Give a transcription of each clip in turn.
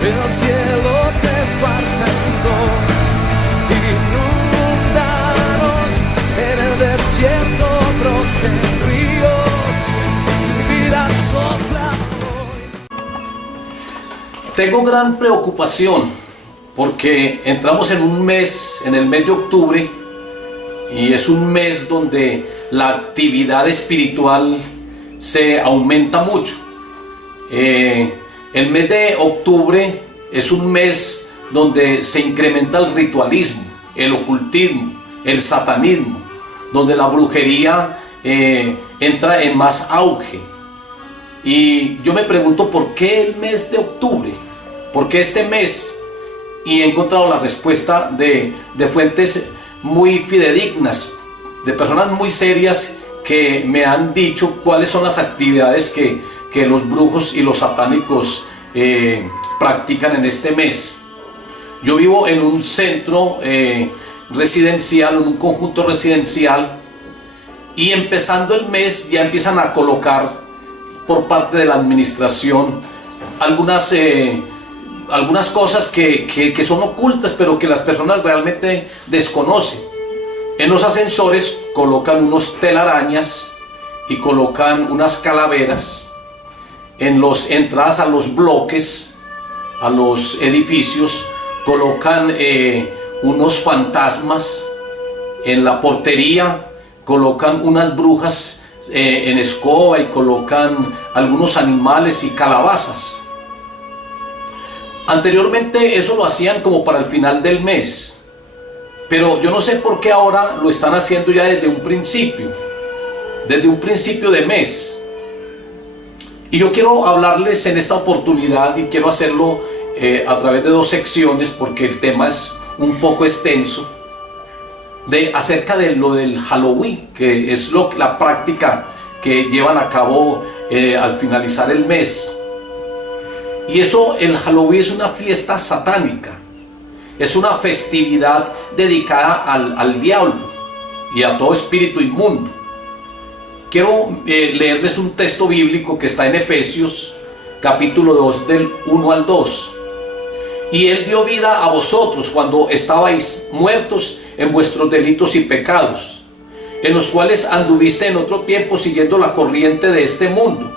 el cielo se parta en dos, inundados en el desierto broten ríos, mi vida sopla hoy. Tengo gran preocupación porque entramos en un mes, en el mes de octubre, y es un mes donde la actividad espiritual se aumenta mucho. El mes de octubre es un mes donde se incrementa el ritualismo, el ocultismo, el satanismo, donde la brujería entra en más auge. Y yo me pregunto, ¿por qué el mes de octubre? ¿Por qué este mes? Y he encontrado la respuesta de fuentes muy fidedignas, de personas muy serias que me han dicho cuáles son las actividades que los brujos y los satánicos practican en este mes. Yo vivo en un centro residencial, en un conjunto residencial, y empezando el mes ya empiezan a colocar por parte de la administración algunas cosas que son ocultas, pero que las personas realmente desconocen. En los ascensores colocan unos telarañas y colocan unas calaveras. En las entradas a los bloques, a los edificios, colocan unos fantasmas. En la portería colocan unas brujas en escoba y colocan algunos animales y calabazas. Anteriormente eso lo hacían como para el final del mes, pero yo no sé por qué ahora lo están haciendo ya desde un principio de mes. Y yo quiero hablarles en esta oportunidad, y quiero hacerlo a través de dos secciones porque el tema es un poco extenso, acerca de lo del Halloween, que es la práctica que llevan a cabo al finalizar el mes. Y eso, el Halloween es una fiesta satánica, es una festividad dedicada al diablo y a todo espíritu inmundo. Quiero leerles un texto bíblico que está en Efesios capítulo 2 del 1 al 2. Y Él dio vida a vosotros cuando estabais muertos en vuestros delitos y pecados, en los cuales anduviste en otro tiempo siguiendo la corriente de este mundo,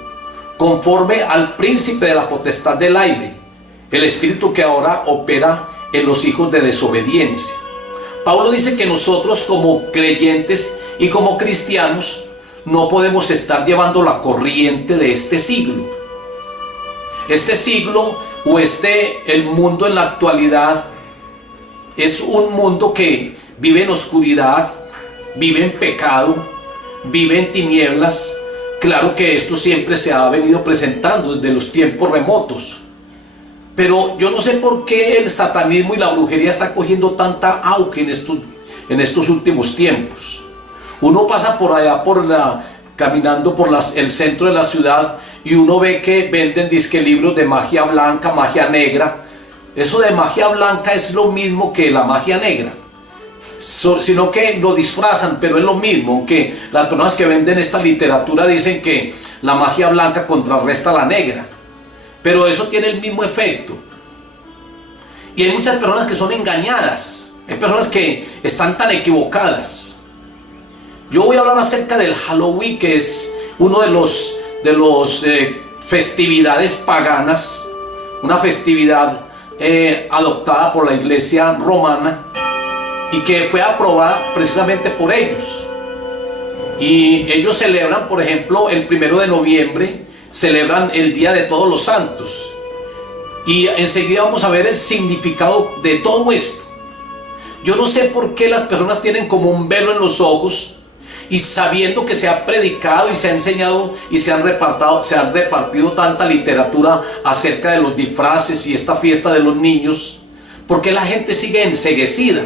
conforme al príncipe de la potestad del aire, el espíritu que ahora opera en los hijos de desobediencia. Pablo dice que nosotros como creyentes y como cristianos no podemos estar llevando la corriente de este siglo. Este siglo o el mundo en la actualidad es un mundo que vive en oscuridad, vive en pecado, vive en tinieblas. Claro que esto siempre se ha venido presentando desde los tiempos remotos, pero yo no sé por qué el satanismo y la brujería está cogiendo tanta auge en estos últimos tiempos. Uno pasa por allá caminando por el centro de la ciudad y uno ve que venden libros de magia blanca, magia negra. Eso de magia blanca es lo mismo que la magia negra, sino que lo disfrazan, pero es lo mismo. Que las personas que venden esta literatura dicen que la magia blanca contrarresta a la negra, pero eso tiene el mismo efecto. Y hay muchas personas que son engañadas, hay personas que están tan equivocadas. Yo voy a hablar acerca del Halloween, que es uno de los festividades paganas, una festividad adoptada por la Iglesia romana y que fue aprobada precisamente por ellos. Y ellos celebran, por ejemplo, el 1 de noviembre, celebran el Día de Todos los Santos. Y enseguida vamos a ver el significado de todo esto. Yo no sé por qué las personas tienen como un velo en los ojos, y sabiendo que se ha predicado y se ha enseñado y se han repartido tanta literatura acerca de los disfraces y esta fiesta de los niños, ¿por qué la gente sigue enceguecida?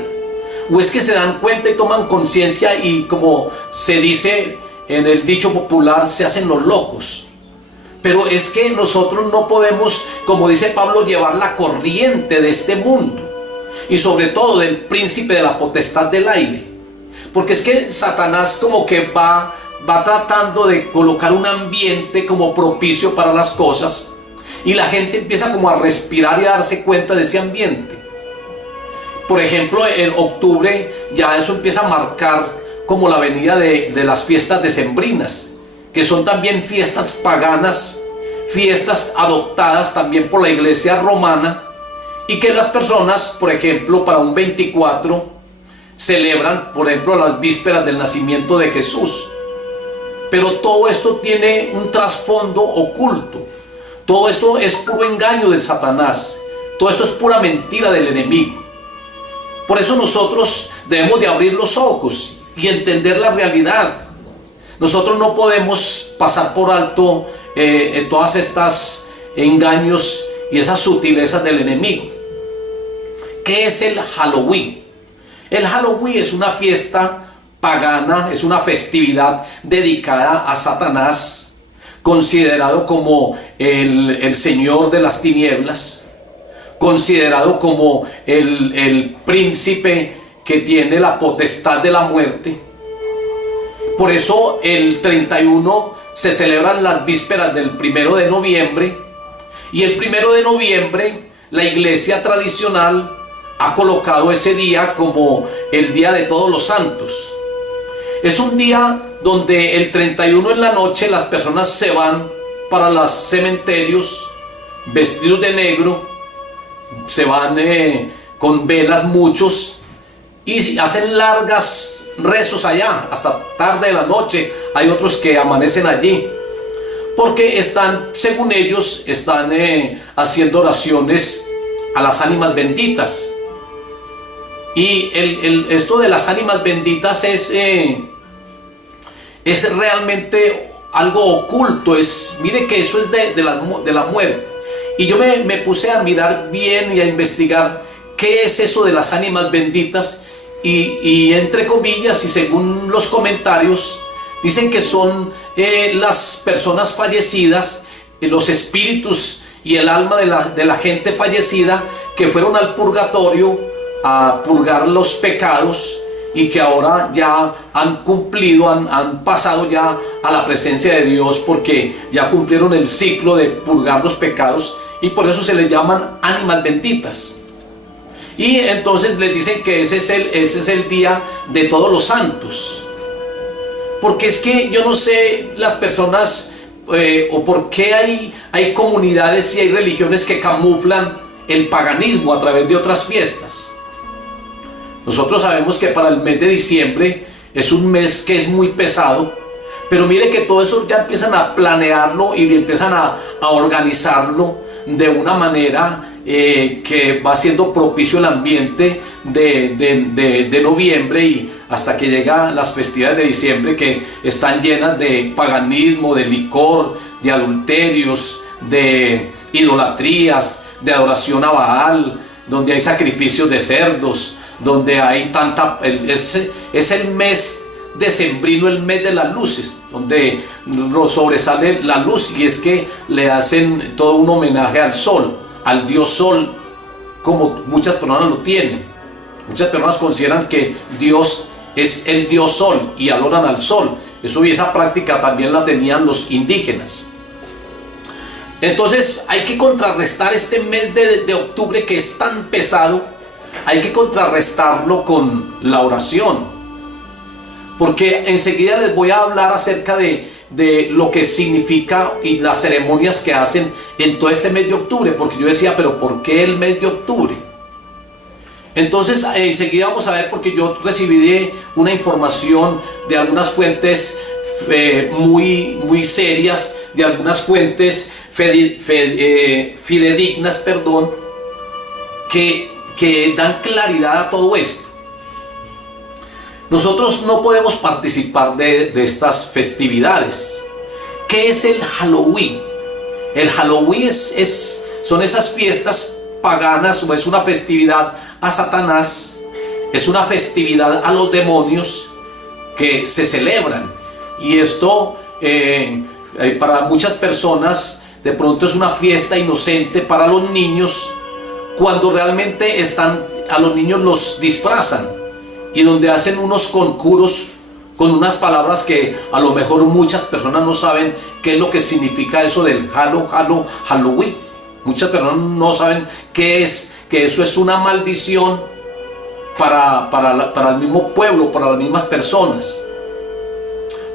¿O es que se dan cuenta y toman conciencia y, como se dice en el dicho popular, se hacen los locos? Pero es que nosotros no podemos, como dice Pablo, llevar la corriente de este mundo, y sobre todo del príncipe de la potestad del aire. Porque es que Satanás como que va tratando de colocar un ambiente como propicio para las cosas, y la gente empieza como a respirar y a darse cuenta de ese ambiente. Por ejemplo, en octubre ya eso empieza a marcar como la venida de las fiestas decembrinas, que son también fiestas paganas, fiestas adoptadas también por la iglesia romana, y que las personas, por ejemplo, para un 24 celebran, por ejemplo, las vísperas del nacimiento de Jesús. Pero todo esto tiene un trasfondo oculto. Todo esto es puro engaño del Satanás. Todo esto es pura mentira del enemigo. Por eso nosotros debemos de abrir los ojos y entender la realidad. Nosotros no podemos pasar por alto todas estas engaños y esas sutilezas del enemigo. ¿Qué es el Halloween? El Halloween es una fiesta pagana, es una festividad dedicada a Satanás, considerado como el señor de las tinieblas, considerado como el príncipe que tiene la potestad de la muerte. Por eso el 31 se celebran las vísperas del 1 de noviembre, y el 1 de noviembre la iglesia tradicional ha colocado ese día como el Día de Todos los Santos. Es un día donde el 31 en la noche las personas se van para los cementerios vestidos de negro, se van con velas muchos, y hacen largas rezos allá hasta tarde de la noche. Hay otros que amanecen allí porque están, según ellos, están haciendo oraciones a las ánimas benditas. Y esto de las ánimas benditas es realmente algo oculto. Mire que eso es de la muerte. Y yo me puse a mirar bien y a investigar qué es eso de las ánimas benditas. Y entre comillas, y según los comentarios, dicen que son las personas fallecidas, los espíritus y el alma de la gente fallecida que fueron al purgatorio a purgar los pecados, y que ahora ya han cumplido, han pasado ya a la presencia de Dios, porque ya cumplieron el ciclo de purgar los pecados, y por eso se les llaman ánimas benditas. Y entonces les dicen que ese es el Día de Todos los Santos. Porque es que yo no sé las personas o por qué hay comunidades y hay religiones que camuflan el paganismo a través de otras fiestas. Nosotros sabemos que para el mes de diciembre es un mes que es muy pesado, pero mire que todo eso ya empiezan a planearlo y empiezan a organizarlo de una manera que va siendo propicio el ambiente de noviembre, y hasta que llegan las festividades de diciembre, que están llenas de paganismo, de licor, de adulterios, de idolatrías, de adoración a Baal, donde hay sacrificios de cerdos, donde hay es el mes decembrino, el mes de las luces, donde sobresale la luz, y es que le hacen todo un homenaje al sol, al dios sol, como muchas personas lo tienen. Muchas personas consideran que Dios es el dios sol y adoran al sol. Y esa práctica también la tenían los indígenas. Entonces hay que contrarrestar este mes de octubre, que es tan pesado. Hay que contrarrestarlo con la oración, porque enseguida les voy a hablar acerca de lo que significa y las ceremonias que hacen en todo este mes de octubre. Porque yo decía, pero ¿por qué el mes de octubre? Entonces enseguida vamos a ver, porque yo recibí una información de algunas fuentes muy serias, de algunas fuentes fidedignas, que dan claridad a todo esto. Nosotros no podemos participar de estas festividades. ¿Qué es el Halloween? El Halloween son esas fiestas paganas, o es una festividad a Satanás, es una festividad a los demonios que se celebran. Y esto para muchas personas de pronto es una fiesta inocente para los niños, cuando realmente a los niños los disfrazan, y donde hacen unos conjuros con unas palabras que a lo mejor muchas personas no saben qué es lo que significa eso del Halloween. Muchas personas no saben qué es, que eso es una maldición para el mismo pueblo, para las mismas personas.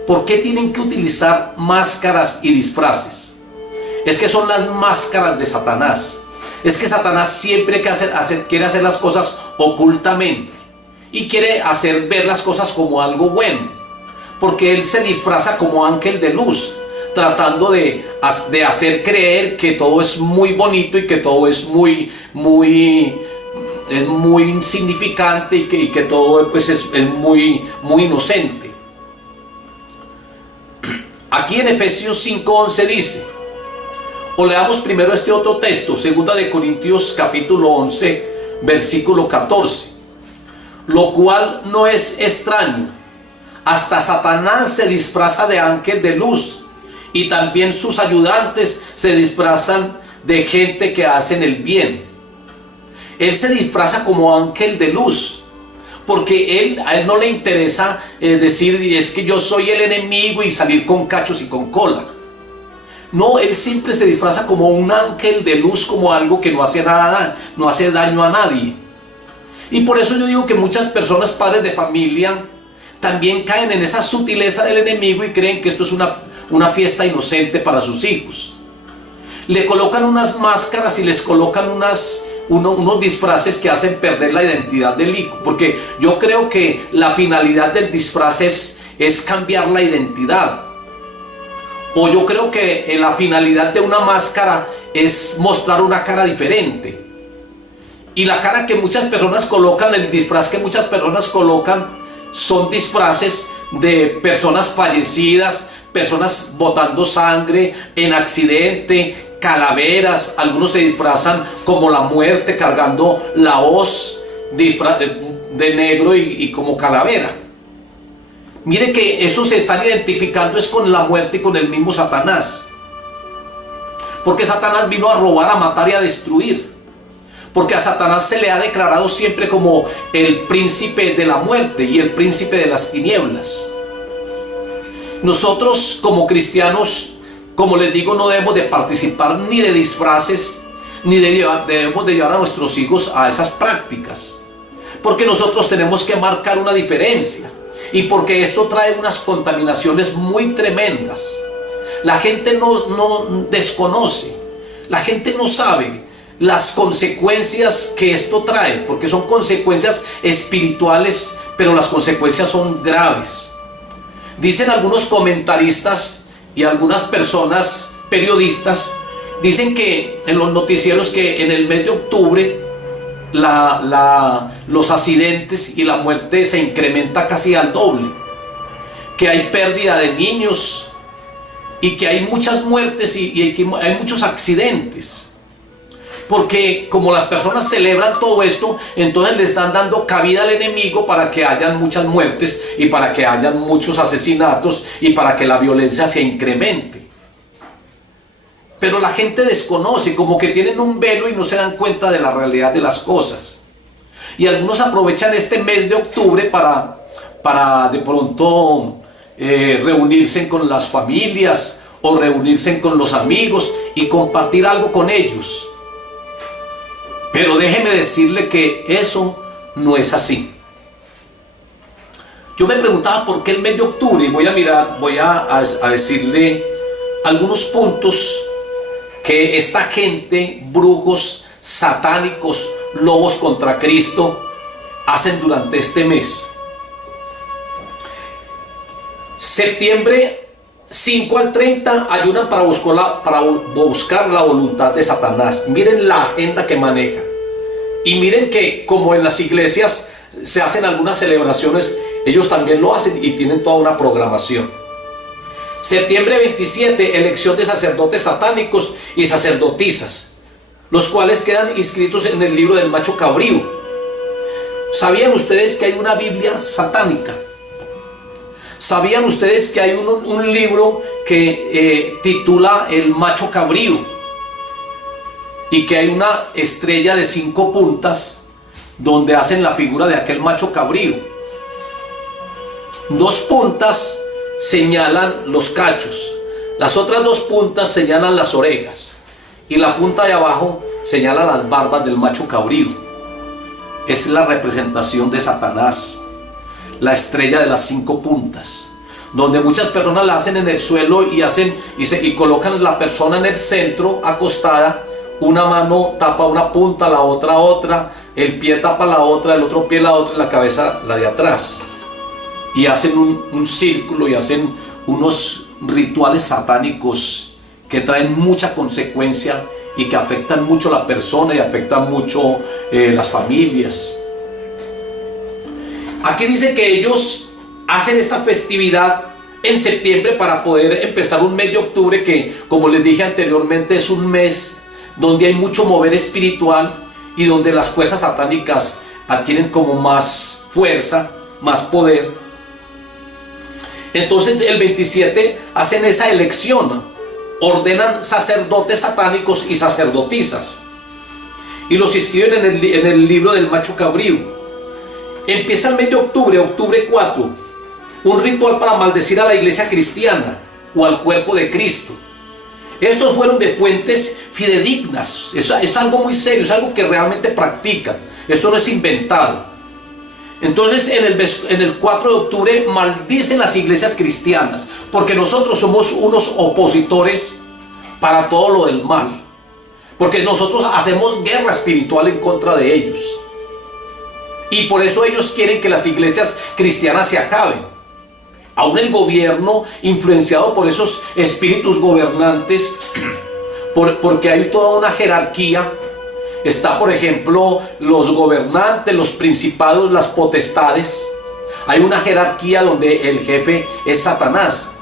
¿Por qué tienen que utilizar máscaras y disfraces? Es que son las máscaras de Satanás. Es que Satanás siempre quiere hacer las cosas ocultamente y quiere hacer ver las cosas como algo bueno, porque él se disfraza como ángel de luz, tratando de hacer creer que todo es muy bonito y que todo es muy insignificante y que todo pues es muy inocente. Aquí en Efesios 5:11 dice, o leamos primero este otro texto, 2 de Corintios capítulo 11, versículo 14, lo cual no es extraño, hasta Satanás se disfraza de ángel de luz, y también sus ayudantes se disfrazan de gente que hacen el bien. Él se disfraza como ángel de luz, porque a él no le interesa decir, es que yo soy el enemigo y salir con cachos y con cola. No, él siempre se disfraza como un ángel de luz, como algo que no hace nada, no hace daño a nadie. Y por eso yo digo que muchas personas, padres de familia, también caen en esa sutileza del enemigo y creen que esto es una fiesta inocente para sus hijos. Le colocan unas máscaras y les colocan unos disfraces que hacen perder la identidad del hijo, porque yo creo que la finalidad del disfraz es cambiar la identidad, o yo creo que la finalidad de una máscara es mostrar una cara diferente, y la cara que muchas personas colocan, el disfraz que muchas personas colocan, son disfraces de personas fallecidas, personas botando sangre en accidente, calaveras. Algunos se disfrazan como la muerte, cargando la hoz de negro y como calavera. Mire que eso se están identificando es con la muerte y con el mismo Satanás, porque Satanás vino a robar, a matar y a destruir, porque a Satanás se le ha declarado siempre como el príncipe de la muerte y el príncipe de las tinieblas. Nosotros como cristianos, como les digo, no debemos de participar ni de disfraces, ni debemos de llevar a nuestros hijos a esas prácticas, porque nosotros tenemos que marcar una diferencia, y porque esto trae unas contaminaciones muy tremendas. La gente no desconoce, la gente no sabe las consecuencias que esto trae, porque son consecuencias espirituales, pero las consecuencias son graves. Dicen algunos comentaristas y algunas personas periodistas, dicen que en los noticieros que en el mes de octubre los accidentes y la muerte se incrementa casi al doble, que hay pérdida de niños y que hay muchas muertes y que hay muchos accidentes, porque como las personas celebran todo esto, entonces le están dando cabida al enemigo para que hayan muchas muertes y para que hayan muchos asesinatos y para que la violencia se incremente. Pero la gente desconoce, como que tienen un velo y no se dan cuenta de la realidad de las cosas. Y algunos aprovechan este mes de octubre para de pronto reunirse con las familias o reunirse con los amigos y compartir algo con ellos. Pero déjeme decirle que eso no es así. Yo me preguntaba por qué el mes de octubre, y voy a decirle algunos puntos que esta gente, brujos, satánicos, lobos contra Cristo, hacen durante este mes. Septiembre 5 al 30 ayunan para buscar la voluntad de Satanás. Miren la agenda que manejan. Y miren que como en las iglesias se hacen algunas celebraciones, ellos también lo hacen y tienen toda una programación. Septiembre 27, elección de sacerdotes satánicos y sacerdotisas, los cuales quedan inscritos en el libro del macho cabrío. ¿Sabían ustedes que hay una Biblia satánica? ¿Sabían ustedes que hay un libro que titula El macho cabrío? Y que hay una estrella de 5 puntas donde hacen la figura de aquel macho cabrío. 2 puntas señalan los cachos, las otras 2 puntas señalan las orejas, y la punta de abajo señala las barbas del macho cabrío. Es la representación de Satanás, la estrella de las 5 puntas, donde muchas personas la hacen en el suelo y colocan la persona en el centro acostada. Una mano tapa una punta, la otra, el pie tapa la otra, el otro pie la otra y la cabeza la de atrás. Y hacen un círculo y hacen unos rituales satánicos que traen mucha consecuencia y que afectan mucho a la persona y afectan mucho las familias. Aquí dice que ellos hacen esta festividad en septiembre para poder empezar un mes de octubre que, como les dije anteriormente, es un mes donde hay mucho mover espiritual y donde las fuerzas satánicas adquieren como más fuerza, más poder. Entonces el 27 hacen esa elección, ordenan sacerdotes satánicos y sacerdotisas y los inscriben en el libro del macho cabrío. Empieza el mes de octubre, octubre 4, un ritual para maldecir a la iglesia cristiana o al cuerpo de Cristo. Estos fueron de fuentes fidedignas. Esto es algo muy serio, es algo que realmente practican. Esto no es inventado. Entonces en el 4 de octubre maldicen las iglesias cristianas, porque nosotros somos unos opositores para todo lo del mal, porque nosotros hacemos guerra espiritual en contra de ellos, y por eso ellos quieren que las iglesias cristianas se acaben. Aún el gobierno, influenciado por esos espíritus gobernantes, porque hay toda una jerarquía. Está, por ejemplo, los gobernantes, los principados, las potestades. Hay una jerarquía donde el jefe es Satanás.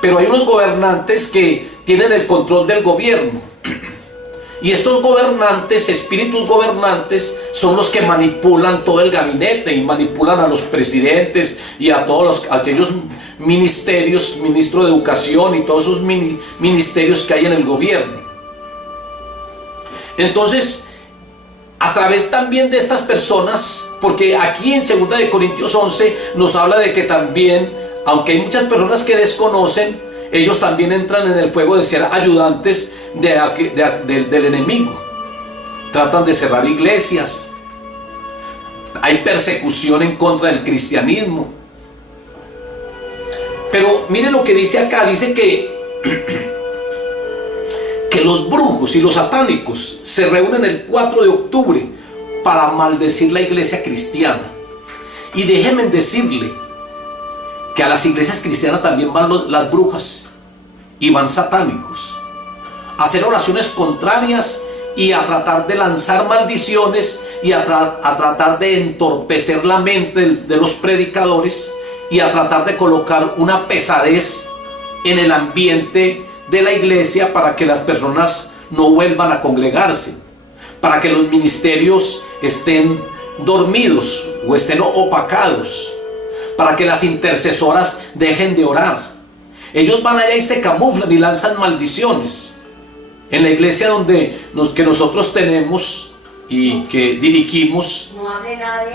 Pero hay unos gobernantes que tienen el control del gobierno. Y estos gobernantes, espíritus gobernantes, son los que manipulan todo el gabinete y manipulan a los presidentes y a todos aquellos ministerios, ministro de educación y todos esos ministerios que hay en el gobierno. Entonces, a través también de estas personas, porque aquí en 2 de Corintios 11 nos habla de que también, aunque hay muchas personas que desconocen, ellos también entran en el fuego de ser ayudantes del enemigo. Tratan de cerrar iglesias. Hay persecución en contra del cristianismo. Pero miren lo que dice acá. Dice que los brujos y los satánicos se reúnen el 4 de octubre para maldecir la iglesia cristiana. Y déjenme decirle que a las iglesias cristianas también van las brujas y van satánicos a hacer oraciones contrarias y a tratar de lanzar maldiciones y a tratar de entorpecer la mente de los predicadores y a tratar de colocar una pesadez en el ambiente de la iglesia para que las personas no vuelvan a congregarse, para que los ministerios estén dormidos o estén opacados, para que las intercesoras dejen de orar. Ellos van allá y se camuflan y lanzan maldiciones. En la iglesia que nosotros tenemos y que dirigimos,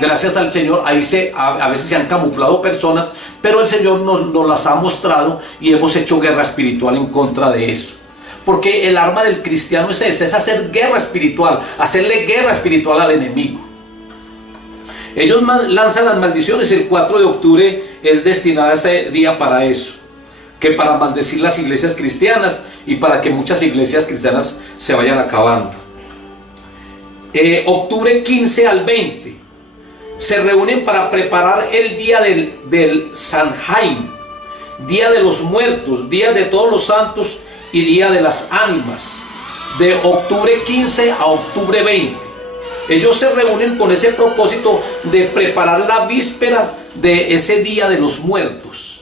gracias al Señor, ahí a veces se han camuflado personas, pero el Señor nos las ha mostrado y hemos hecho guerra espiritual en contra de eso. Porque el arma del cristiano es esa, es hacer guerra espiritual, hacerle guerra espiritual al enemigo. Ellos lanzan las maldiciones. El 4 de octubre es destinado ese día para eso, que para maldecir las iglesias cristianas y para que muchas iglesias cristianas se vayan acabando. Octubre 15 al 20 se reúnen para preparar el día del Samhain, día de los muertos, día de todos los santos y día de las ánimas, de octubre 15 a octubre 20. Ellos se reúnen con ese propósito de preparar la víspera de ese día de los muertos.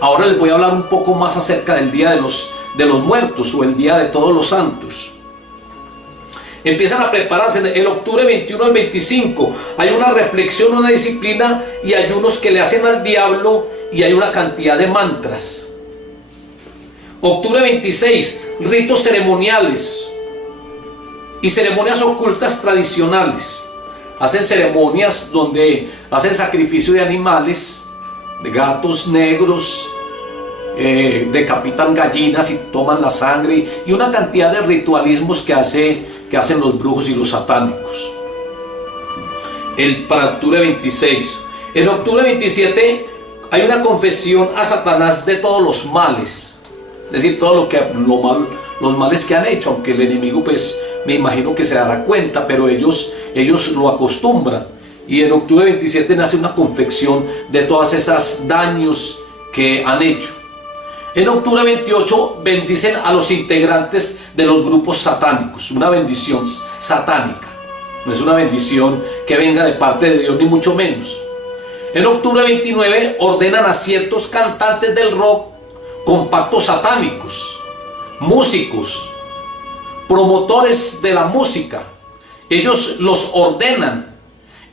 Ahora les voy a hablar un poco más acerca del día de los muertos o el día de todos los santos. Empiezan a prepararse el octubre 21 al 25. Hay una reflexión, una disciplina y ayunos que le hacen al diablo y hay una cantidad de mantras. Octubre 26, ritos ceremoniales y ceremonias ocultas tradicionales. Hacen ceremonias donde hacen sacrificio de animales, de gatos negros, decapitan gallinas y toman la sangre, y una cantidad de ritualismos que hacen los brujos y los satánicos. Para octubre 26. En octubre 27 hay una confesión a Satanás de todos los males, es decir, los males que han hecho, aunque el enemigo, pues, me imagino que se dará cuenta, pero ellos lo acostumbran. Y en octubre 27 nace una confesión de todas esas daños que han hecho. En octubre 28 bendicen a los integrantes de los grupos satánicos, una bendición satánica. No es una bendición que venga de parte de Dios, ni mucho menos. En octubre 29 ordenan a ciertos cantantes del rock con pactos satánicos, músicos, promotores de la música. Ellos los ordenan,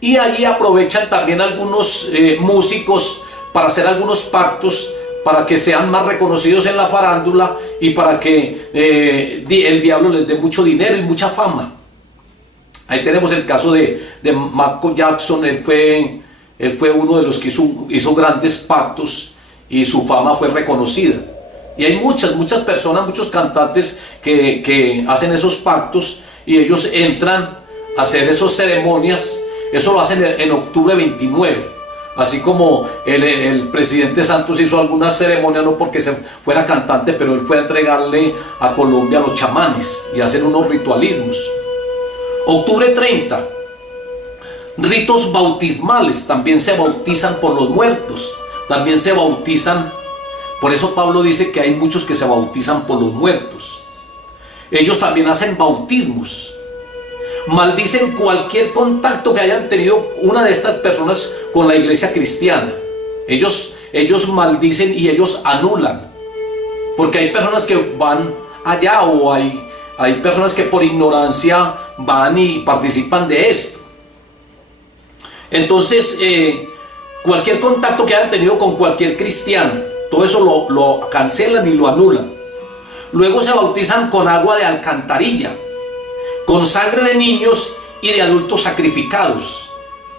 y allí aprovechan también algunos músicos para hacer algunos pactos para que sean más reconocidos en la farándula y para que el diablo les dé mucho dinero y mucha fama. Ahí tenemos el caso de Michael Jackson. Él fue uno de los que hizo grandes pactos y su fama fue reconocida. Y hay muchas personas, muchos cantantes que hacen esos pactos, y ellos entran a hacer esas ceremonias. Eso lo hacen en octubre 29. Así como el presidente Santos hizo algunas ceremonias, no porque fuera cantante, pero él fue a entregarle a Colombia a los chamanes y hacen unos ritualismos. Octubre 30. Ritos bautismales. También se bautizan por los muertos. También se bautizan. Por eso Pablo dice que hay muchos que se bautizan por los muertos. Ellos también hacen bautismos. Maldicen cualquier contacto que hayan tenido una de estas personas con la iglesia cristiana. Ellos maldicen y ellos anulan. Porque hay personas que van allá, o hay personas que por ignorancia van y participan de esto. Entonces, cualquier contacto que hayan tenido con cualquier cristiano, todo eso lo cancelan y lo anulan. Luego se bautizan con agua de alcantarilla, con sangre de niños y de adultos sacrificados.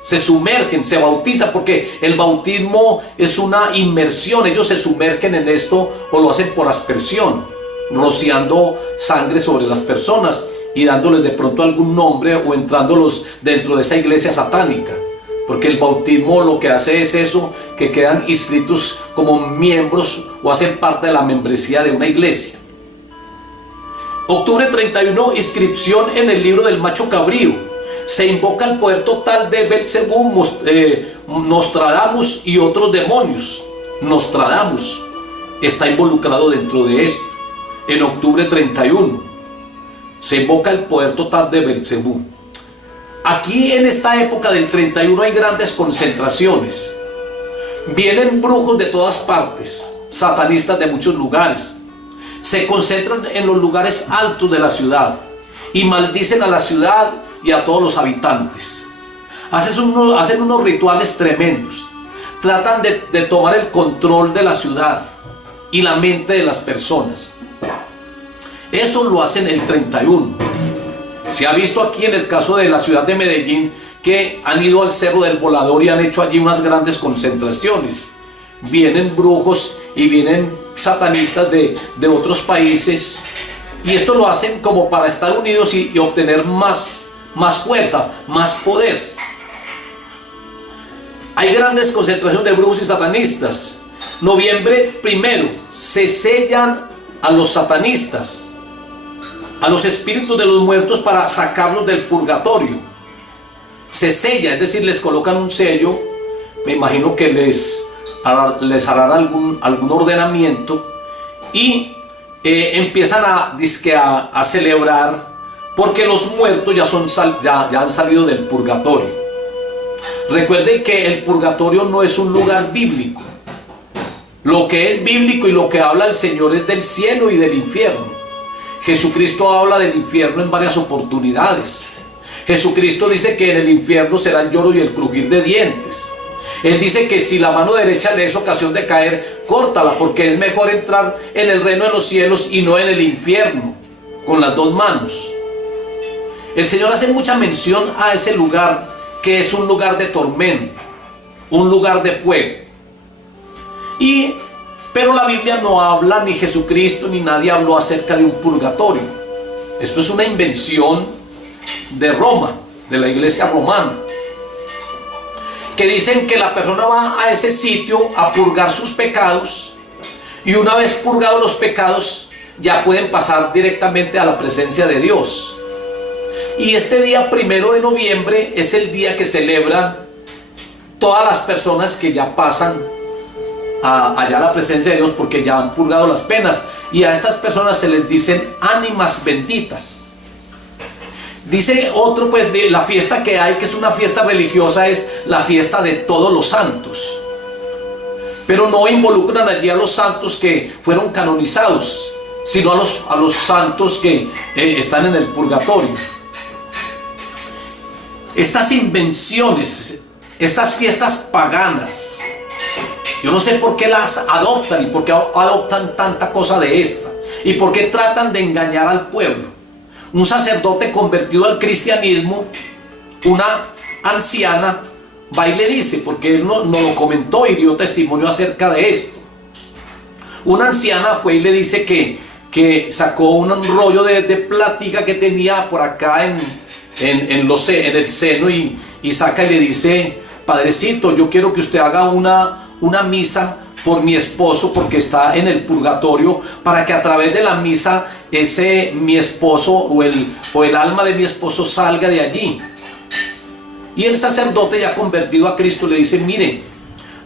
Se sumergen, se bautizan, porque el bautismo es una inmersión. Ellos se sumergen en esto, o lo hacen por aspersión, rociando sangre sobre las personas y dándoles de pronto algún nombre, o entrándolos dentro de esa iglesia satánica. Porque el bautismo lo que hace es eso, que quedan inscritos como miembros o hacen parte de la membresía de una iglesia. Octubre 31, inscripción en el libro del macho cabrío. Se invoca el poder total de Belcebú, Nostradamus y otros demonios. Nostradamus está involucrado dentro de esto. En octubre 31 se invoca el poder total de Belcebú. Aquí en esta época del 31 hay grandes concentraciones. Vienen brujos de todas partes, satanistas de muchos lugares. Se concentran en los lugares altos de la ciudad y maldicen a la ciudad y a todos los habitantes. Hacen unos rituales tremendos. Tratan de tomar el control de la ciudad y la mente de las personas. Eso lo hacen el 31. Se ha visto aquí en el caso de la ciudad de Medellín, que han ido al Cerro del Volador y han hecho allí unas grandes concentraciones. Vienen brujos y vienen satanistas de otros países, y esto lo hacen como para Estados Unidos y obtener más fuerza, más poder. Hay grandes concentraciones de brujos y satanistas. Noviembre 1 se sellan a los satanistas, a los espíritus de los muertos, para sacarlos del purgatorio. Se sella, es decir, les colocan un sello. Me imagino que les harán algún ordenamiento, y empiezan a celebrar, porque los muertos ya han salido del purgatorio. Recuerden que el purgatorio no es un lugar bíblico. Lo que es bíblico y lo que habla el Señor es del cielo y del infierno. Jesucristo habla del infierno en varias oportunidades. Jesucristo dice que en el infierno será el lloro y el crujir de dientes. Él dice que si la mano derecha le es ocasión de caer, córtala, porque es mejor entrar en el reino de los cielos y no en el infierno con las dos manos. El Señor hace mucha mención a ese lugar, que es un lugar de tormento, un lugar de fuego. Y Pero la Biblia no habla, ni Jesucristo, ni nadie habló acerca de un purgatorio. Esto es una invención de Roma, de la iglesia romana, que dicen que la persona va a ese sitio a purgar sus pecados, y una vez purgados los pecados ya pueden pasar directamente a la presencia de Dios. Y este día 1 de noviembre es el día que celebran todas las personas que ya pasan allá a la presencia de Dios, porque ya han purgado las penas, y a estas personas se les dicen ánimas benditas. Dice otro, pues, de la fiesta que hay, que es una fiesta religiosa, es la fiesta de todos los santos, pero no involucran allí a los santos que fueron canonizados, sino a los santos que están en el purgatorio. Estas invenciones, estas fiestas paganas, yo no sé por qué las adoptan y por qué adoptan tanta cosa de esta, y por qué tratan de engañar al pueblo. Un sacerdote convertido al cristianismo, una anciana, va y le dice, porque él no lo comentó y dio testimonio acerca de esto. Una anciana fue y le dice que sacó un rollo de plática que tenía por acá en el seno, y saca y le dice: padrecito, yo quiero que usted haga una misa por mi esposo, porque está en el purgatorio, para que a través de la misa mi esposo o el alma de mi esposo salga de allí. Y el sacerdote, ya convertido a Cristo, le dice: mire,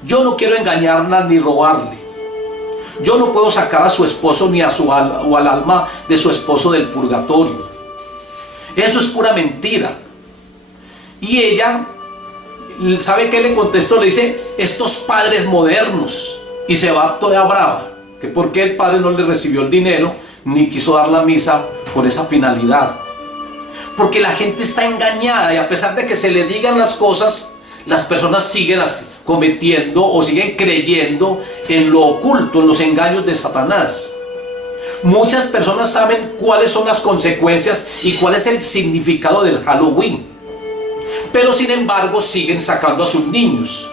yo no quiero engañarla ni robarle. Yo no puedo sacar a su esposo ni a su alma o al alma de su esposo del purgatorio. Eso es pura mentira. Y ella, ¿sabe qué le contestó? Le dice: estos padres modernos. Y se va toda brava, que por qué el padre no le recibió el dinero ni quiso dar la misa con esa finalidad. Porque la gente está engañada, y a pesar de que se le digan las cosas, las personas siguen cometiendo o siguen creyendo en lo oculto, en los engaños de Satanás. Muchas personas saben cuáles son las consecuencias y cuál es el significado del Halloween, pero sin embargo siguen sacando a sus niños,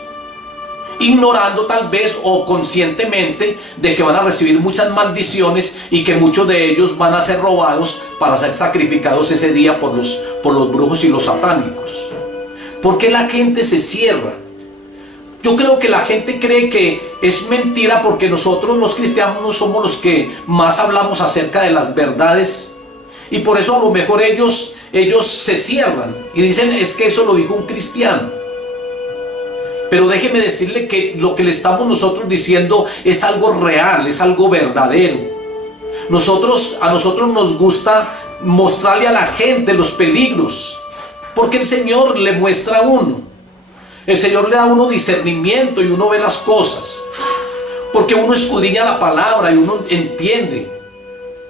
ignorando tal vez o conscientemente de que van a recibir muchas maldiciones y que muchos de ellos van a ser robados para ser sacrificados ese día por los brujos y los satánicos. ¿Por qué la gente se cierra? Yo creo que la gente cree que es mentira porque nosotros los cristianos no somos los que más hablamos acerca de las verdades, y por eso a lo mejor ellos se cierran y dicen: es que eso lo dijo un cristiano. Pero déjeme decirle que lo que le estamos nosotros diciendo es algo real, es algo verdadero. A nosotros nos gusta mostrarle a la gente los peligros, porque el Señor le muestra a uno. El Señor le da a uno discernimiento y uno ve las cosas, porque uno escudriña la palabra y uno entiende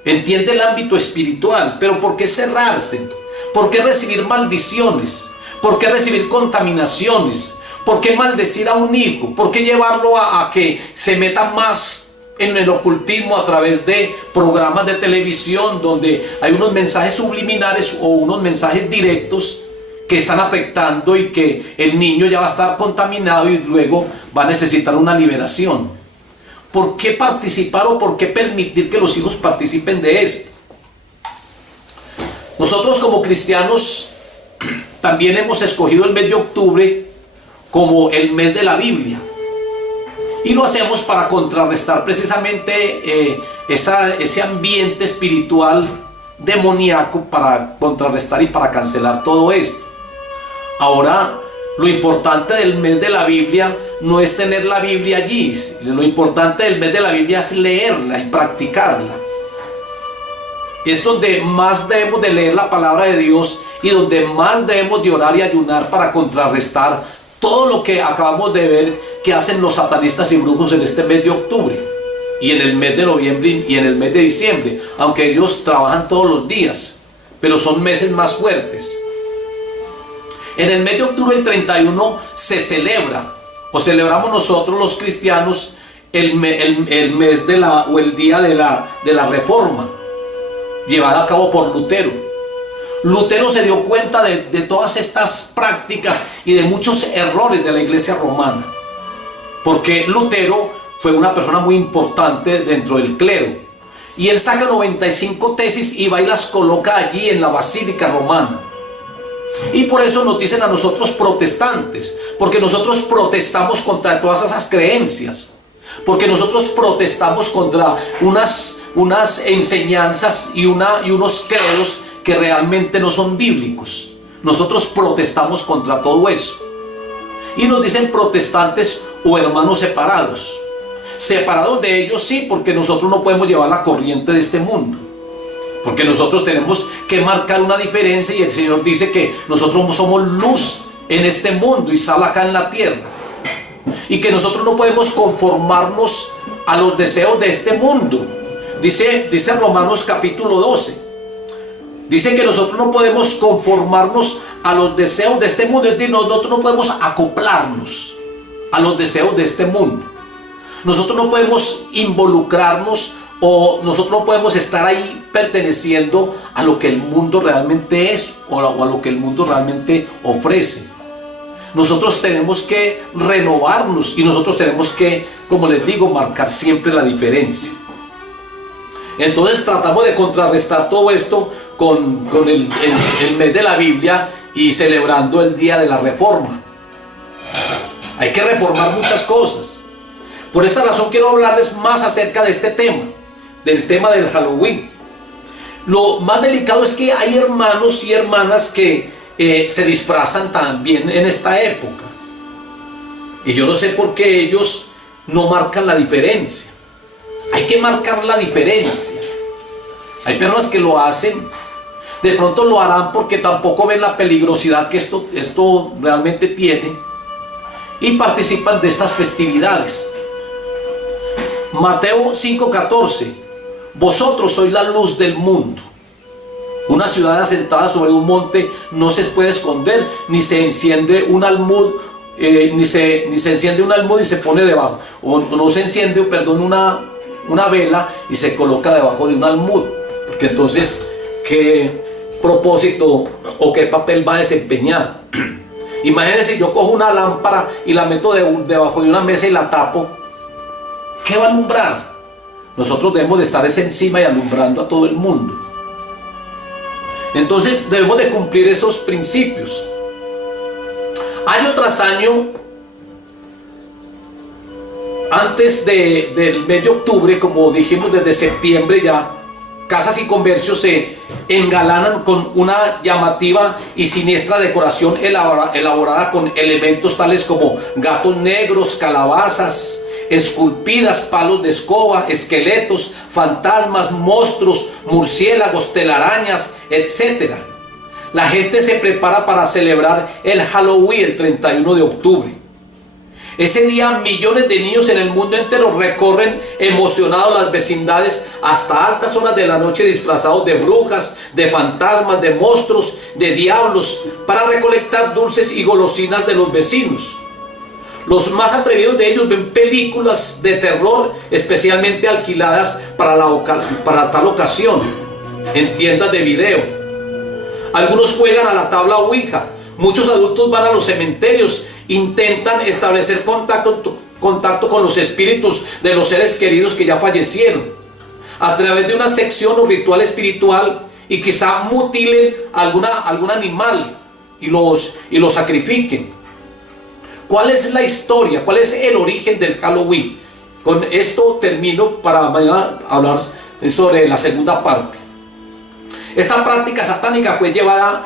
el ámbito espiritual. Pero ¿por qué cerrarse? ¿Por qué recibir maldiciones? ¿Por qué recibir contaminaciones? ¿Por qué maldecir a un hijo? ¿Por qué llevarlo a que se meta más en el ocultismo a través de programas de televisión donde hay unos mensajes subliminares o unos mensajes directos que están afectando, y que el niño ya va a estar contaminado y luego va a necesitar una liberación? ¿Por qué participar o por qué permitir que los hijos participen de esto? Nosotros como cristianos también hemos escogido el mes de octubre como el mes de la Biblia, y lo hacemos para contrarrestar precisamente ese ambiente espiritual demoníaco, para contrarrestar y para cancelar todo esto. Ahora, lo importante del mes de la Biblia no es tener la Biblia allí. Lo importante del mes de la Biblia es leerla y practicarla. Es donde más debemos de leer la palabra de Dios y donde más debemos de orar y ayunar para contrarrestar todo lo que acabamos de ver que hacen los satanistas y brujos en este mes de octubre, y en el mes de noviembre y en el mes de diciembre, aunque ellos trabajan todos los días, pero son meses más fuertes. En el mes de octubre, el 31, se celebra, o celebramos nosotros los cristianos, el mes o el día de la Reforma, llevada a cabo por Lutero. Lutero se dio cuenta de todas estas prácticas y de muchos errores de la iglesia romana, porque Lutero fue una persona muy importante dentro del clero. Y él saca 95 tesis y va y las coloca allí en la Basílica Romana. Y por eso nos dicen a nosotros protestantes, porque nosotros protestamos contra todas esas creencias, porque nosotros protestamos contra unas enseñanzas y unos credos que realmente no son bíblicos. Nosotros protestamos contra todo eso. Y nos dicen protestantes o hermanos separados. Separados de ellos sí, porque nosotros no podemos llevar la corriente de este mundo. Porque nosotros tenemos que marcar una diferencia y el Señor dice que nosotros somos luz en este mundo y sal acá en la tierra. Y que nosotros no podemos conformarnos a los deseos de este mundo. Dice Romanos capítulo 12. Dice que nosotros no podemos conformarnos a los deseos de este mundo. Es decir, nosotros no podemos acoplarnos a los deseos de este mundo. Nosotros no podemos involucrarnos o nosotros no podemos estar ahí perteneciendo a lo que el mundo realmente es o a lo que el mundo realmente ofrece. Nosotros tenemos que renovarnos y nosotros tenemos que, como les digo, marcar siempre la diferencia. Entonces tratamos de contrarrestar todo esto con el mes de la Biblia y celebrando el día de la Reforma. Hay que reformar muchas cosas. Por esta razón quiero hablarles más acerca de este tema, del tema del Halloween. Lo más delicado es que hay hermanos y hermanas que se disfrazan también en esta época. Y yo no sé por qué ellos no marcan la diferencia. Hay que marcar la diferencia. Hay personas que lo hacen, de pronto lo harán porque tampoco ven la peligrosidad que esto realmente tiene y participan de estas festividades. Mateo 5:14. Vosotros sois la luz del mundo. Una ciudad asentada sobre un monte no se puede esconder, ni se enciende un almud, ni se enciende un almud y se pone debajo, o no se enciende, una vela y se coloca debajo de un almud, porque entonces ¿qué propósito o qué papel va a desempeñar? Imagínense, yo cojo una lámpara y la meto debajo de una mesa y la tapo, ¿qué va a alumbrar? Nosotros debemos de estar encima y alumbrando a todo el mundo. Entonces debemos de cumplir esos principios. Año tras año, antes del mes de octubre, como dijimos, desde septiembre ya, casas y comercios se engalanan con una llamativa y siniestra decoración elaborada con elementos tales como gatos negros, calabazas esculpidas, palos de escoba, esqueletos, fantasmas, monstruos, murciélagos, telarañas, etc. La gente se prepara para celebrar el Halloween el 31 de octubre. Ese día millones de niños en el mundo entero recorren emocionados las vecindades hasta altas horas de la noche, disfrazados de brujas, de fantasmas, de monstruos, de diablos, para recolectar dulces y golosinas de los vecinos. Los más atrevidos de ellos ven películas de terror especialmente alquiladas para tal ocasión en tiendas de video. Algunos juegan a la tabla Ouija. Muchos adultos van a los cementerios, intentan establecer contacto con los espíritus de los seres queridos que ya fallecieron a través de una sección o ritual espiritual, y quizá mutilen algún animal y lo sacrifiquen. ¿Cuál es la historia? ¿Cuál es el origen del Halloween? Con esto termino para mañana hablar sobre la segunda parte. Esta práctica satánica fue llevada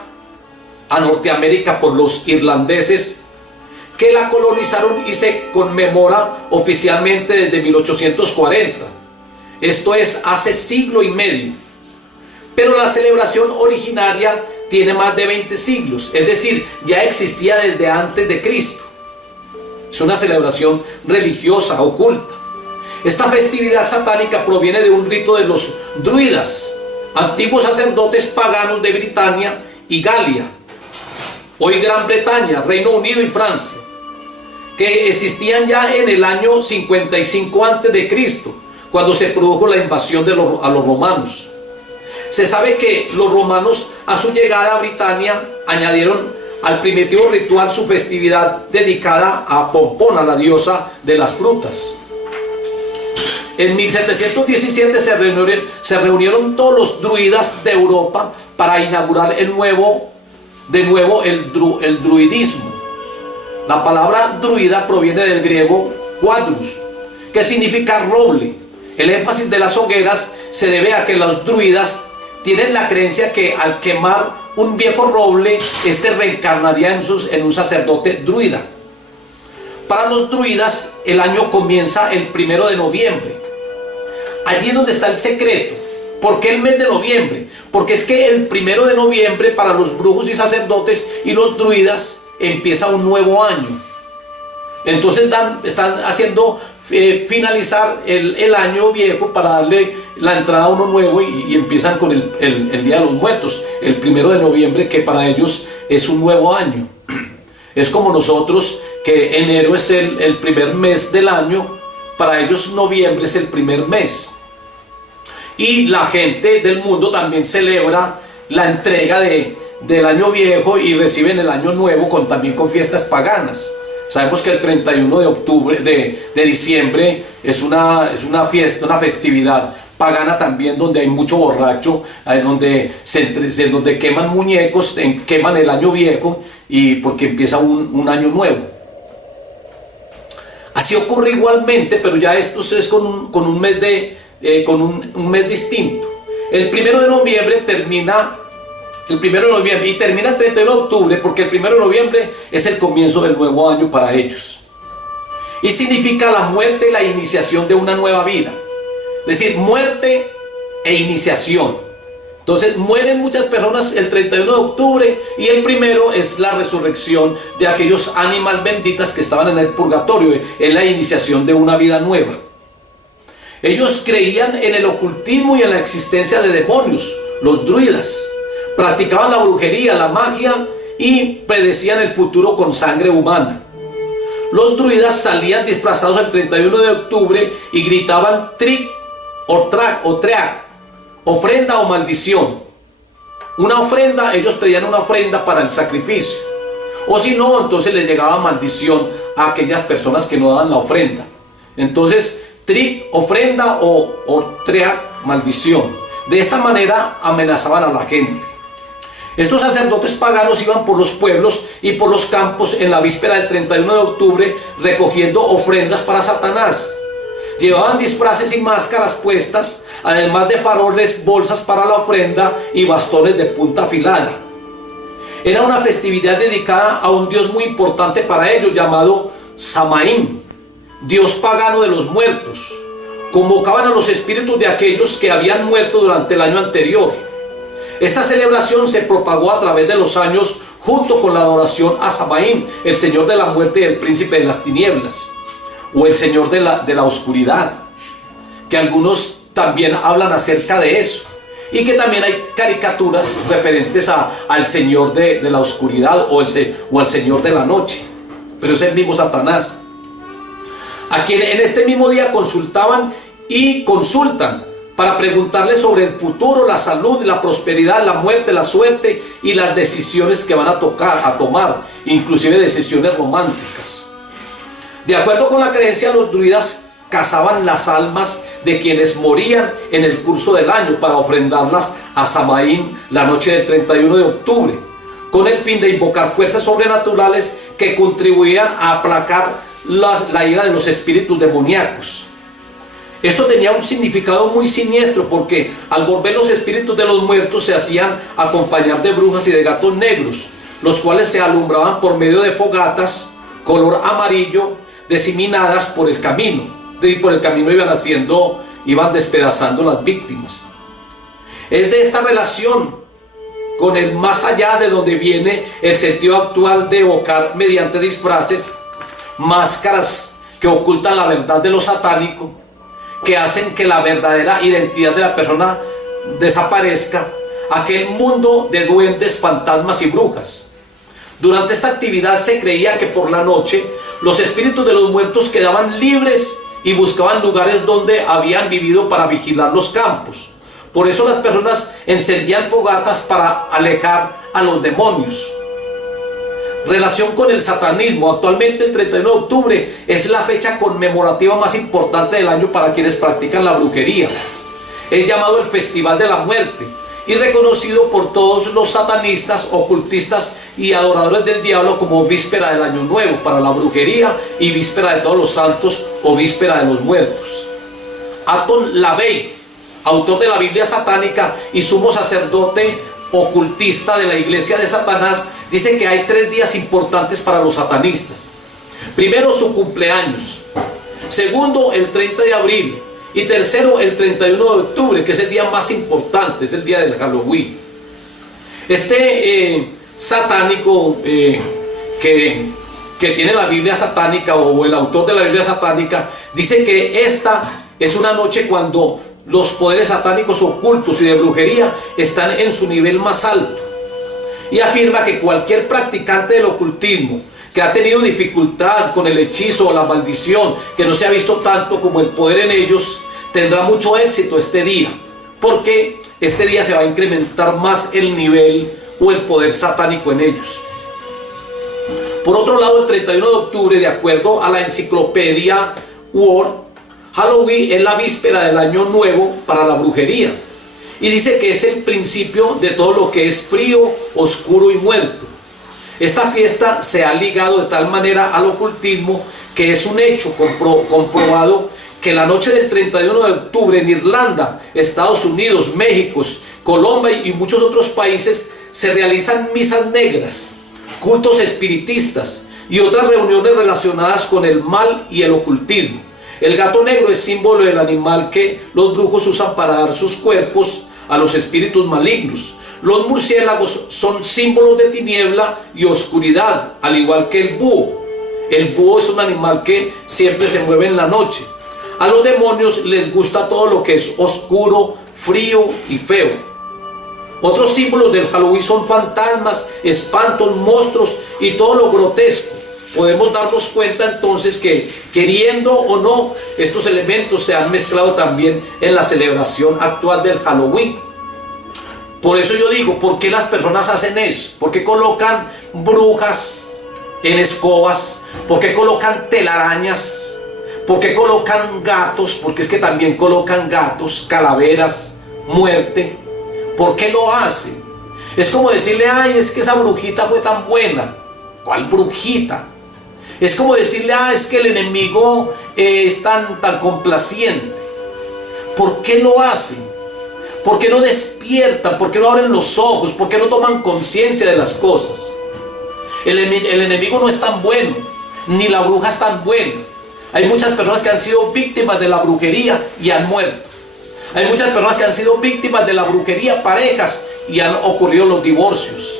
a Norteamérica por los irlandeses que la colonizaron y se conmemora oficialmente desde 1840. Esto es hace siglo y medio. Pero la celebración originaria tiene más de 20 siglos, es decir, ya existía desde antes de Cristo. Es una celebración religiosa oculta. Esta festividad satánica proviene de un rito de los druidas, antiguos sacerdotes paganos de Britania y Galia, hoy Gran Bretaña, Reino Unido y Francia, que existían ya en el año 55 a.C., cuando se produjo la invasión a los romanos. Se sabe que los romanos, a su llegada a Britania, añadieron al primitivo ritual su festividad dedicada a Pompona, la diosa de las frutas. En 1717 se reunieron todos los druidas de Europa para inaugurar de nuevo el druidismo. La palabra druida proviene del griego quadrus, que significa roble. El énfasis de las hogueras se debe a que los druidas tienen la creencia que al quemar un viejo roble, este reencarnaría en un sacerdote druida. Para los druidas, el año comienza el 1 de noviembre. Allí es donde está el secreto. ¿Por qué el mes de noviembre? Porque es que el 1 de noviembre para los brujos y sacerdotes y los druidas empieza un nuevo año. Entonces están haciendo finalizar el año viejo para darle la entrada a uno nuevo y empiezan con el Día de los Muertos, el 1 de noviembre, que para ellos es un nuevo año. Es como nosotros, que enero es el primer mes del año, para ellos noviembre es el primer mes. Y la gente del mundo también celebra la entrega del año viejo y reciben el año nuevo también con fiestas paganas. Sabemos que el 31 de octubre, de diciembre, es una fiesta, una festividad pagana también, donde hay mucho borracho, donde queman muñecos, queman el año viejo, y porque empieza un año nuevo. Así ocurre igualmente, pero ya esto es con un mes distinto. El 1 de noviembre termina el 1 de noviembre y termina el 31 de octubre, porque el 1 de noviembre es el comienzo del nuevo año para ellos. Y significa la muerte y la iniciación de una nueva vida. Es decir, muerte e iniciación. Entonces mueren muchas personas el 31 de octubre y el 1 es la resurrección de aquellos ánimas benditas que estaban en el purgatorio. Es la iniciación de una vida nueva. Ellos creían en el ocultismo y en la existencia de demonios, los druidas. Practicaban la brujería, la magia y predecían el futuro con sangre humana. Los druidas salían disfrazados el 31 de octubre y gritaban trick o treac, ofrenda o maldición. Una ofrenda, ellos pedían una ofrenda para el sacrificio. O si no, entonces les llegaba maldición a aquellas personas que no daban la ofrenda. Entonces, trick, ofrenda o treac, maldición. De esta manera amenazaban a la gente. Estos sacerdotes paganos iban por los pueblos y por los campos en la víspera del 31 de octubre recogiendo ofrendas para Satanás. Llevaban disfraces y máscaras puestas, además de faroles, bolsas para la ofrenda y bastones de punta afilada. Era una festividad dedicada a un dios muy importante para ellos, llamado Samaín, dios pagano de los muertos. Convocaban a los espíritus de aquellos que habían muerto durante el año anterior. Esta celebración se propagó a través de los años junto con la adoración a Samaín, el señor de la muerte y el príncipe de las tinieblas, o el señor de la oscuridad, que algunos también hablan acerca de eso, y que también hay caricaturas referentes al señor de la oscuridad o al señor de la noche, pero es el mismo Satanás, a quien en este mismo día consultaban y consultan para preguntarle sobre el futuro, la salud, la prosperidad, la muerte, la suerte y las decisiones que van a tomar, inclusive decisiones románticas. De acuerdo con la creencia, los druidas cazaban las almas de quienes morían en el curso del año para ofrendarlas a Samaín la noche del 31 de octubre, con el fin de invocar fuerzas sobrenaturales que contribuían a aplacar la ira de los espíritus demoníacos. Esto tenía un significado muy siniestro, porque al volver los espíritus de los muertos se hacían acompañar de brujas y de gatos negros, los cuales se alumbraban por medio de fogatas color amarillo diseminadas por el camino. Y por el camino iban despedazando las víctimas. Es de esta relación con el más allá de donde viene el sentido actual de evocar mediante disfraces, máscaras que ocultan la verdad de lo satánico, que hacen que la verdadera identidad de la persona desaparezca, aquel mundo de duendes, fantasmas y brujas. Durante esta actividad se creía que por la noche los espíritus de los muertos quedaban libres y buscaban lugares donde habían vivido para vigilar los campos. Por eso las personas encendían fogatas para alejar a los demonios. Relación con el satanismo. Actualmente el 31 de octubre es la fecha conmemorativa más importante del año para quienes practican la brujería. Es llamado el Festival de la Muerte y reconocido por todos los satanistas, ocultistas y adoradores del diablo como víspera del Año Nuevo para la brujería y víspera de todos los santos o víspera de los muertos. Anton LaVey, autor de la Biblia satánica y sumo sacerdote ocultista de la iglesia de Satanás, dice que hay 3 días importantes para los satanistas. Primero, su cumpleaños. Segundo, el 30 de abril. Y tercero, el 31 de octubre, que es el día más importante, es el día del Halloween. Este satánico que tiene la Biblia satánica, o el autor de la Biblia satánica, dice que esta es una noche cuando los poderes satánicos ocultos y de brujería están en su nivel más alto. Y afirma que cualquier practicante del ocultismo que ha tenido dificultad con el hechizo o la maldición, que no se ha visto tanto como el poder en ellos, tendrá mucho éxito este día, porque este día se va a incrementar más el nivel o el poder satánico en ellos. Por otro lado, el 31 de octubre, de acuerdo a la enciclopedia Word, Halloween es la víspera del Año Nuevo para la brujería, y dice que es el principio de todo lo que es frío, oscuro y muerto. Esta fiesta se ha ligado de tal manera al ocultismo que es un hecho comprobado que la noche del 31 de octubre en Irlanda, Estados Unidos, México, Colombia y muchos otros países se realizan misas negras, cultos espiritistas y otras reuniones relacionadas con el mal y el ocultismo. El gato negro es símbolo del animal que los brujos usan para dar sus cuerpos a los espíritus malignos. Los murciélagos son símbolos de tiniebla y oscuridad, al igual que el búho. El búho es un animal que siempre se mueve en la noche. A los demonios les gusta todo lo que es oscuro, frío y feo. Otros símbolos del Halloween son fantasmas, espantos, monstruos y todo lo grotesco. Podemos darnos cuenta entonces que, queriendo o no, estos elementos se han mezclado también en la celebración actual del Halloween. Por eso yo digo, ¿por qué las personas hacen eso? ¿Por qué colocan brujas en escobas? ¿Por qué colocan telarañas? ¿Por qué colocan gatos? Porque es que también colocan gatos, calaveras, muerte. ¿Por qué lo hacen? Es como decirle, ay, es que esa brujita fue tan buena. ¿Cuál brujita? Es como decirle, es que el enemigo es tan complaciente. ¿Por qué lo hacen? ¿Por qué no despiertan? ¿Por qué no abren los ojos? ¿Por qué no toman conciencia de las cosas? El enemigo no es tan bueno, ni la bruja es tan buena. Hay muchas personas que han sido víctimas de la brujería y han muerto. Hay muchas personas que han sido víctimas de la brujería, parejas, y han ocurrido los divorcios.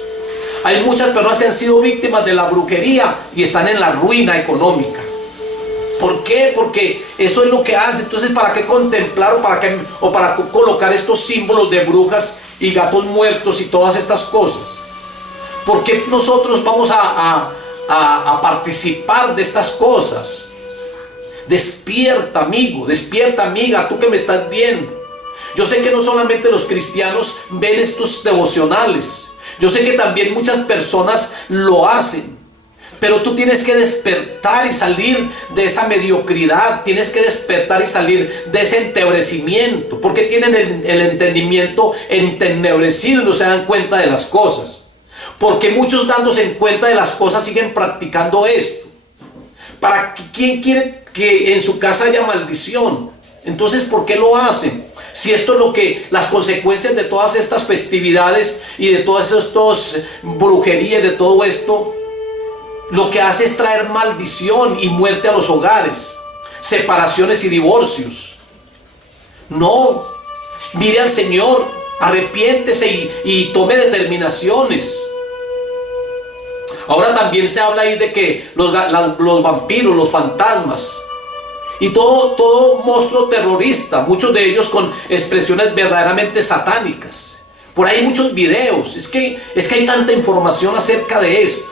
Hay muchas personas que han sido víctimas de la brujería y están en la ruina económica. ¿Por qué? Porque eso es lo que hace. Entonces, ¿para qué contemplar o para colocar estos símbolos de brujas y gatos muertos y todas estas cosas? ¿Por qué nosotros vamos a participar de estas cosas? Despierta, amigo, despierta, amiga, tú que me estás viendo. Yo sé que no solamente los cristianos ven estos devocionales. Yo sé que también muchas personas lo hacen. Pero tú tienes que despertar y salir de esa mediocridad. Tienes que despertar y salir de ese entebrecimiento. Porque tienen el entendimiento entenebrecido y no se dan cuenta de las cosas. Porque muchos dándose en cuenta de las cosas siguen practicando esto. ¿Quién quiere que en su casa haya maldición? Entonces, ¿por qué lo hacen? Si esto es lo que, las consecuencias de todas estas festividades y de todas estas brujerías, de todo esto, lo que hace es traer maldición y muerte a los hogares, separaciones y divorcios. No, mire al Señor, arrepiéntese y tome determinaciones. Ahora también se habla ahí de que los vampiros, los fantasmas y todo monstruo terrorista, muchos de ellos con expresiones verdaderamente satánicas. Por ahí hay muchos videos, es que hay tanta información acerca de esto.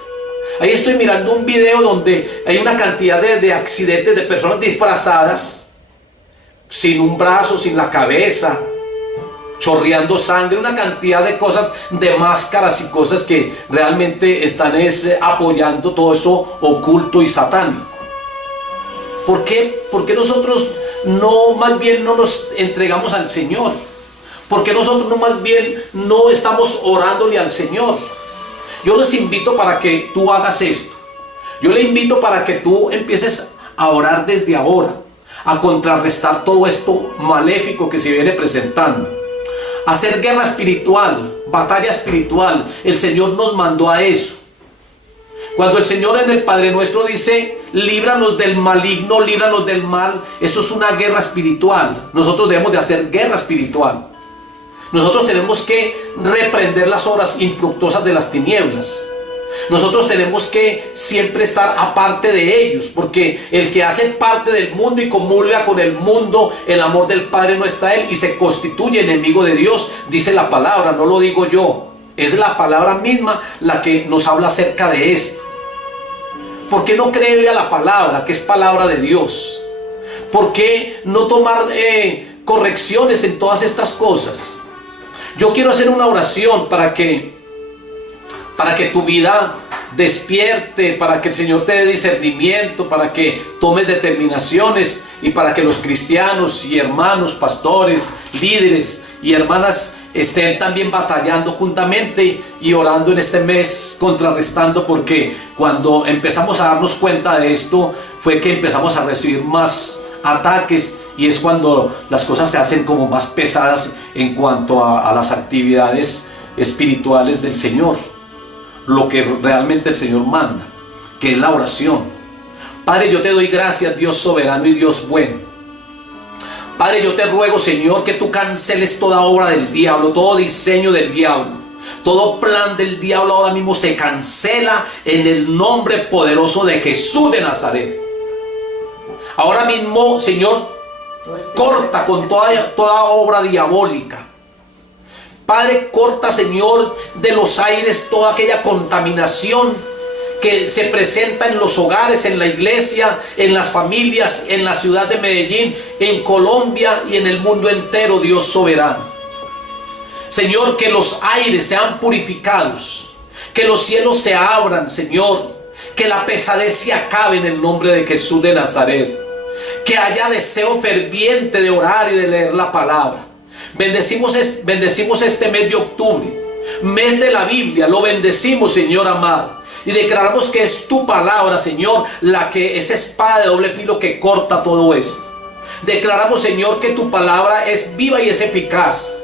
Ahí estoy mirando un video donde hay una cantidad de accidentes de personas disfrazadas, sin un brazo, sin la cabeza, chorreando sangre, una cantidad de cosas, de máscaras y cosas que realmente están apoyando todo eso oculto y satánico. ¿Por qué? Porque nosotros no, más bien no nos entregamos al Señor. Porque nosotros no, más bien no estamos orándole al Señor. Yo les invito para que tú hagas esto. Yo le invito para que tú empieces a orar desde ahora, a contrarrestar todo esto maléfico que se viene presentando. Hacer guerra espiritual, batalla espiritual. El Señor nos mandó a eso. Cuando el Señor en el Padre Nuestro dice, líbranos del maligno, líbranos del mal, eso es una guerra espiritual. Nosotros debemos de hacer guerra espiritual. Nosotros tenemos que reprender las obras infructuosas de las tinieblas. Nosotros tenemos que siempre estar aparte de ellos, porque el que hace parte del mundo y comulga con el mundo, el amor del Padre no está en él y se constituye enemigo de Dios, dice la palabra, no lo digo yo, es la palabra misma la que nos habla acerca de esto. ¿Por qué no creerle a la palabra, que es palabra de Dios? ¿Por qué no tomar correcciones en todas estas cosas? Yo quiero hacer una oración para que tu vida despierte, para que el Señor te dé discernimiento, para que tomes determinaciones y para que los cristianos y hermanos, pastores, líderes y hermanas estén también batallando juntamente y orando en este mes, contrarrestando, porque cuando empezamos a darnos cuenta de esto fue que empezamos a recibir más ataques y es cuando las cosas se hacen como más pesadas en cuanto a las actividades espirituales del Señor. Lo que realmente el Señor manda, que es la oración. Padre, yo te doy gracias, Dios soberano y Dios bueno. Padre, yo te ruego, Señor, que tú canceles toda obra del diablo, todo diseño del diablo, todo plan del diablo ahora mismo se cancela en el nombre poderoso de Jesús de Nazaret. Ahora mismo, Señor, corta con toda obra diabólica. Padre, corta, Señor, de los aires toda aquella contaminación que se presenta en los hogares, en la iglesia, en las familias, en la ciudad de Medellín, en Colombia y en el mundo entero, Dios soberano. Señor, que los aires sean purificados, que los cielos se abran, Señor, que la pesadez se acabe en el nombre de Jesús de Nazaret, que haya deseo ferviente de orar y de leer la palabra. Bendecimos este mes de octubre, mes de la Biblia, lo bendecimos, Señor amado, y declaramos que es tu palabra, Señor, la que es espada de doble filo que corta todo esto. Declaramos, Señor, que tu palabra es viva y es eficaz,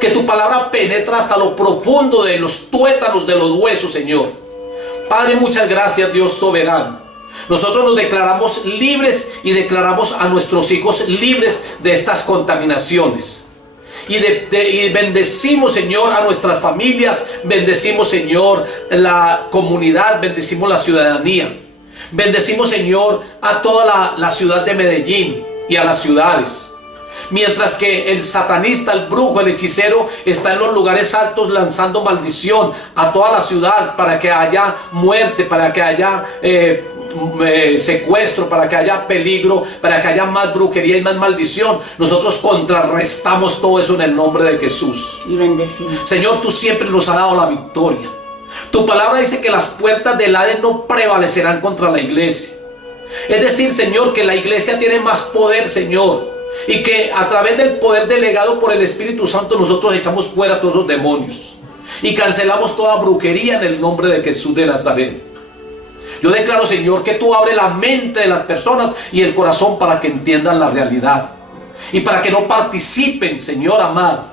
que tu palabra penetra hasta lo profundo de los tuétanos de los huesos, Señor. Padre, muchas gracias, Dios soberano. Nosotros nos declaramos libres y declaramos a nuestros hijos libres de estas contaminaciones. Y bendecimos, Señor, a nuestras familias, bendecimos, Señor, la comunidad, bendecimos la ciudadanía, bendecimos, Señor, a toda la ciudad de Medellín y a las ciudades. Mientras que el satanista, el brujo, el hechicero está en los lugares altos lanzando maldición a toda la ciudad para que haya muerte, para que haya secuestro, para que haya peligro, para que haya más brujería y más maldición. Nosotros contrarrestamos todo eso en el nombre de Jesús y bendecimos. Señor, tú siempre nos has dado la victoria. Tu palabra dice que las puertas del Hades no prevalecerán contra la iglesia. Es decir, Señor, que la iglesia tiene más poder, Señor, y que a través del poder delegado por el Espíritu Santo nosotros echamos fuera todos los demonios y cancelamos toda brujería en el nombre de Jesús de Nazaret. Yo declaro, Señor, que tú abres la mente de las personas y el corazón para que entiendan la realidad y para que no participen, Señor amado,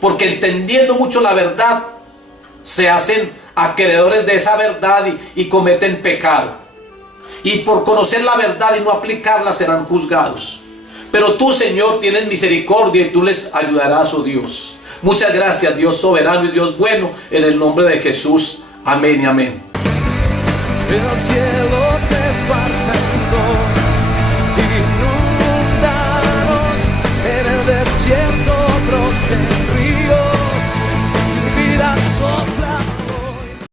porque entendiendo mucho la verdad se hacen acreedores de esa verdad y cometen pecado, y por conocer la verdad y no aplicarla serán juzgados. Pero tú, Señor, tienes misericordia y tú les ayudarás, oh Dios. Muchas gracias, Dios soberano y Dios bueno, en el nombre de Jesús. Amén y amén. El cielo se parte